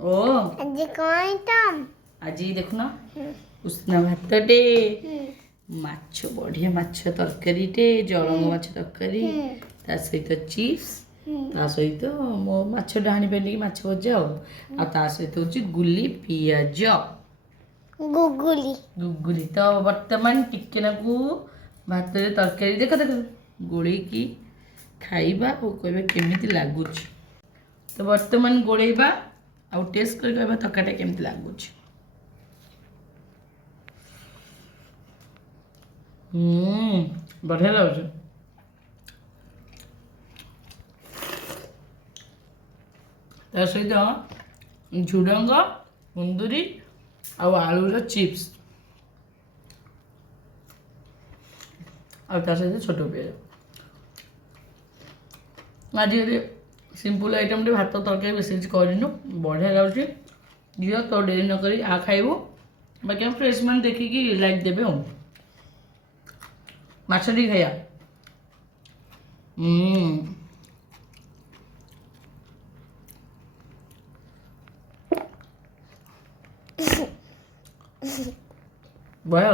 ଓ ଆଜି କଣ ଆଇଟମ୍? ଆଜି ଦେଖୁନ ଉଷୁନା ଭାତଟେ ମାଛ ବଢ଼ିଆ ମାଛ ତରକାରୀଟେ ଜଳଙ୍ଗ ମାଛ ତରକାରୀ ତା ସହିତ ଚିପ୍ସ ତା ସହିତ ମୋ ମାଛ ଡାହାଣି ପେଲିକି ମାଛ ଭଜା ଆଉ ତା ସହିତ ହେଉଛି ଗୁଲି ପିଆଜ ଗୁଗୁଲି ଗୁଗୁଲି ତ ବର୍ତ୍ତମାନ ଟିକେ ନାକୁ ଭାତରେ ତରକାରୀ ଦେଖ ଦେଖ ଗୋଳେଇକି ଖାଇବା ଆଉ କହିବା କେମିତି ଲାଗୁଛି ତ ବର୍ତ୍ତମାନ ଗୋଳେଇବା ଆଉ ଟେଷ୍ଟ କରି କହିବା ତରକାରୀଟା କେମିତି ଲାଗୁଛି ବଢ଼ିଆ ଲାଗୁଛି ତା ସହିତ ଝୁଡ଼ଙ୍ଗ କୁନ୍ଦୁରି ଆଉ ଆଳୁର ଚିପ୍ସ ଆଉ ତା ସହିତ ଛୋଟ ପିଆଜ ଆଜି ଗୋଟେ ସିମ୍ପଲ୍ ଆଇଟମ୍ଟେ ଭାତ ତରକାରୀ ବେଶୀ କିଛି କରିନୁ ବଢ଼ିଆ ଲାଗୁଛି ଝିଅ ତ ଡେରି ନ କରି ଖାଇବୁ ବାକି ଆମେ ଫ୍ରେଶ୍ ମାନେ ଦେଖିକି ଲାଇକ୍ ଦେବେ ଆଉ ମାଛ ଟିକେ ଖାଇବା ବଢ଼ିଆ